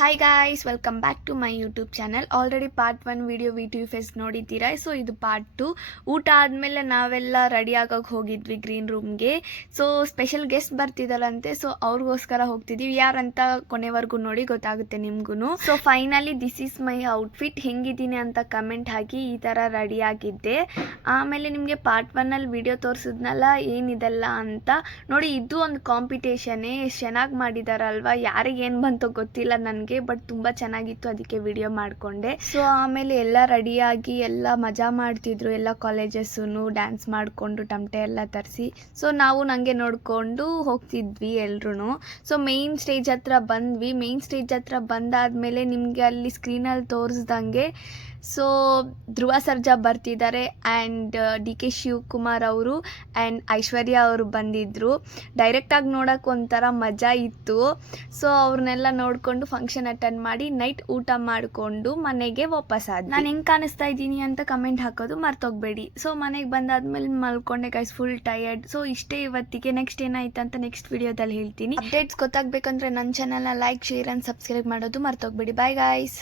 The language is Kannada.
Hi guys, welcome back to my YouTube channel. Already part 1 video ವಿ2 ಫೆಸ್ಟ್ ನೋಡಿದ್ದೀರಾ. ಸೊ ಇದು ಪಾರ್ಟ್ 2. ಊಟ ಆದಮೇಲೆ ನಾವೆಲ್ಲ ರೆಡಿ ಆಗೋಕೆ ಹೋಗಿದ್ವಿ ಗ್ರೀನ್ ರೂಮ್ಗೆ. ಸೊ ಸ್ಪೆಷಲ್ ಗೆಸ್ಟ್ ಬರ್ತಿದ್ದಾರಂತೆ, ಸೊ ಅವ್ರಿಗೋಸ್ಕರ ಹೋಗ್ತಿದ್ದೀವಿ. ಯಾರಂತ ಕೊನೆವರೆಗೂ ನೋಡಿ ಗೊತ್ತಾಗುತ್ತೆ ನಿಮ್ಗೂ. So finally this is my outfit. ಹೆಂಗಿದ್ದೀನಿ ಅಂತ ಕಮೆಂಟ್ ಹಾಕಿ. ಈ ಥರ ರೆಡಿ ಆಗಿದ್ದೆ. ಆಮೇಲೆ ನಿಮಗೆ ಪಾರ್ಟ್ 1ಅಲ್ಲಿ ವಿಡಿಯೋ ತೋರಿಸಿದ್ನಲ್ಲ ಏನಿದೆಲ್ಲ ಅಂತ ನೋಡಿ. ಇದು ಒಂದು ಕಾಂಪಿಟೇಷನ್ನೇ. ಎಷ್ಟು ಚೆನ್ನಾಗಿ ಮಾಡಿದಾರಲ್ವಾ. ಯಾರಿಗೆ ಏನು ಬಂತೋ ಗೊತ್ತಿಲ್ಲ ನನಗೆ, ಬಟ್ ತುಂಬಾ ಚೆನ್ನಾಗಿತ್ತು, ಅದಕ್ಕೆ ವಿಡಿಯೋ ಮಾಡಿಕೊಂಡೆ. ಸೊ ಆಮೇಲೆ ಎಲ್ಲ ರೆಡಿಯಾಗಿ ಎಲ್ಲ ಮಜಾ ಮಾಡ್ತಿದ್ರು. ಎಲ್ಲ ಕಾಲೇಜಸ್ಸು ಡ್ಯಾನ್ಸ್ ಮಾಡಿಕೊಂಡು ಟಮಟೆ ಎಲ್ಲ ತರಿಸಿ. ಸೊ ನಾವು ನನಗೆ ನೋಡಿಕೊಂಡು ಹೋಗ್ತಿದ್ವಿ ಎಲ್ರೂ. ಸೊ ಮೇಯ್ನ್ ಸ್ಟೇಜ್ ಹತ್ರ ಬಂದ್ವಿ. ಮೇಯ್ನ್ ಸ್ಟೇಜ್ ಹತ್ರ ಬಂದಾದಮೇಲೆ ನಿಮಗೆ ಅಲ್ಲಿ ಸ್ಕ್ರೀನಲ್ಲಿ ತೋರಿಸ್ದಂಗೆ ಸೊ ಧ್ರುವ ಸರ್ಜಾ ಬರ್ತಿದ್ದಾರೆ ಆ್ಯಂಡ್ ಡಿ.ಕೆ. ಶಿವಕುಮಾರ್ ಅವರು ಆ್ಯಂಡ್ ಐಶ್ವರ್ಯ ಅವರು ಬಂದಿದ್ದರು. ಡೈರೆಕ್ಟಾಗಿ ನೋಡೋಕೆ ಒಂಥರ ಮಜಾ ಇತ್ತು. ಸೊ ಅವ್ರನ್ನೆಲ್ಲ ನೋಡಿಕೊಂಡು ಫಂಕ್ಷನ್ ಅಟೆಂಡ್ ಮಾಡಿ ನೈಟ್ ಊಟ ಮಾಡಿಕೊಂಡು ಮನೆಗೆ ವಾಪಸ್ಸಾದ. ನಾನು ಹೆಂಗೆ ಕಾಣಿಸ್ತಾ ಇದ್ದೀನಿ ಅಂತ ಕಮೆಂಟ್ ಹಾಕೋದು ಮರ್ತೋಗ್ಬೇಡಿ. ಸೊ ಮನೆಗೆ ಬಂದಾದ್ಮೇಲೆ ಮಲ್ಕೊಂಡೆ ಗೈಸ್, ಫುಲ್ ಟಯರ್ಡ್. ಸೊ ಇಷ್ಟೇ ಇವತ್ತಿಗೆ. ನೆಕ್ಸ್ಟ್ ಏನಾಯ್ತು ಅಂತ ನೆಕ್ಸ್ಟ್ ವಿಡಿಯೋದಲ್ಲಿ ಹೇಳ್ತೀನಿ. ಅಪ್ಡೇಟ್ಸ್ ಗೊತ್ತಾಗಬೇಕಂದ್ರೆ ನನ್ನ ಚಾನಲ್ನ ಲೈಕ್, ಶೇರ್ ಆ್ಯಂಡ್ ಸಬ್ಸ್ಕ್ರೈಬ್ ಮಾಡೋದು ಮರ್ತೋಗ್ಬೇಡಿ. Bye guys.